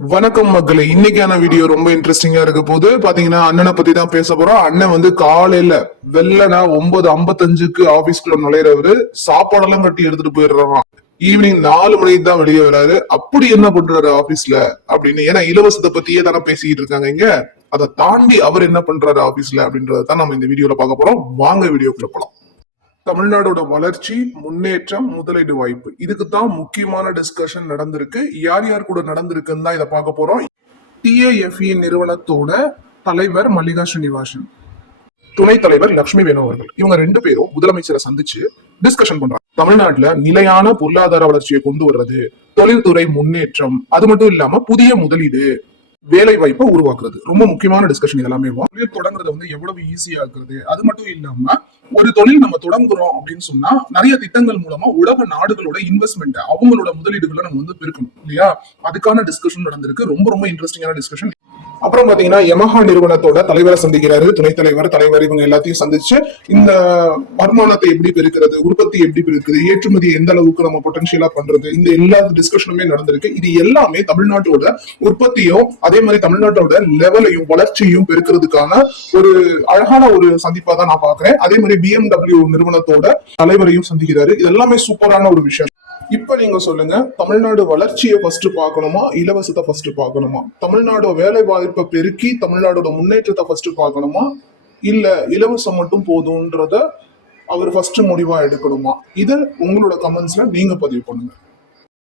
வணக்கம் மக்களே, இன்னைக்கான வீடியோ ரொம்ப இன்ட்ரெஸ்டிங்கா இருக்க போது பாத்தீங்கன்னா அண்ணனை பத்தி தான் பேச போறோம். அண்ணன் வந்து காலையில வெள்ளனா 9:55க்கு ஆபீஸ்க்குள்ள நுழையிறவரு சாப்பாடெல்லாம் கட்டி எடுத்துட்டு போயிடுறாராம். ஈவினிங் 4 மணிக்கு தான் வெளியே வராரு. அப்படி என்ன பண்றாரு ஆபீஸ்ல அப்படின்னு, ஏன்னா இலவசத்தை பத்தியே தானே பேசிக்கிட்டு இருக்காங்க இங்க. அதை தாண்டி அவர் என்ன பண்றாரு ஆபீஸ்ல அப்படின்றதான் நம்ம இந்த வீடியோல பார்க்க போறோம். வாங்க வீடியோக்குள்ள போலாம். தமிழ்நாடோட வளர்ச்சி, முன்னேற்றம், முதலீடு வாய்ப்பு, இதுக்கு தான் முக்கியமான டிஸ்கஷன் நடந்திருக்கு. யார் யார் கூட நடந்திருக்குன்னு தான் இதை பார்க்க போறோம். TAFE நிறுவனத்தோட தலைவர் மல்லிகா ஸ்ரீனிவாசன், துணைத் தலைவர் லட்சுமி வேணு அவர்கள், இவங்க 2 பேரும் முதலமைச்சரை சந்திச்சு டிஸ்கஷன் பண்றாங்க. தமிழ்நாட்டுல நிலையான பொருளாதார வளர்ச்சியை கொண்டு வர்றது, தொழில்துறை முன்னேற்றம், அது மட்டும் இல்லாம புதிய முதலீடு, வேலை வாய்ப்பை உருவாக்குறது, ரொம்ப முக்கியமான டிஸ்கஷன். இதெல்லாமே தொழில் தொடங்குறது வந்து எவ்வளவு ஈஸியா இருக்கிறது, அது மட்டும் இல்லாம ஒரு தொழில் நம்ம தொடங்குறோம் அப்படின்னு சொன்னா நிறைய திட்டங்கள் மூலமா உலக நாடுகளோட இன்வெஸ்ட்மெண்ட், அவங்களோட முதலீடுகளை நம்ம வந்து பெருக்கணும் இல்லையா. அதுக்கான டிஸ்கஷன் நடந்திருக்கு. ரொம்ப ரொம்ப இன்ட்ரெஸ்டிங்கான டிஸ்கஷன். அப்புறம் பாத்தீங்கன்னா யமஹா நிறுவனத்தோட தலைவரை சந்திக்கிறாரு, துணைத் தலைவர், இவங்க எல்லாத்தையும் சந்திச்சு இந்த வருமானத்தை எப்படி பெருக்கிறது, உற்பத்தி எப்படி பெருக்குது, ஏற்றுமதி எந்த அளவுக்கு நம்ம பொட்டன்ஷியலா பண்றது, இந்த எல்லா டிஸ்கஷனுமே நடந்திருக்கு. இது எல்லாமே தமிழ்நாட்டோட உற்பத்தியும் அதே மாதிரி தமிழ்நாட்டோட லெவலையும் வளர்ச்சியும் பெருக்கிறதுக்கான ஒரு அழகான ஒரு சந்திப்பா தான் நான் பாக்குறேன். அதே மாதிரி BMW நிறுவனத்தோட தலைவரையும் சந்திக்கிறாரு. இது எல்லாமே சூப்பரான ஒரு விஷயம். இப்ப நீங்க சொல்லுங்க, தமிழ்நாடு வளர்ச்சியை ஃபர்ஸ்ட் பார்க்கணுமா, இலவசத்தை ஃபர்ஸ்ட் பார்க்கணுமா? தமிழ்நாடு வேலை வாய்ப்பை பெருக்கி தமிழ்நாடோட முன்னேற்றத்தை ஃபர்ஸ்ட் பார்க்கணுமா, இல்ல இலவசம் மட்டும் போதும்ன்றத அவர் ஃபர்ஸ்ட் முடிவா எடுக்கணுமா? இத உங்களோட கமெண்ட்ஸ்ல நீங்க பதிவு பண்ணுங்க.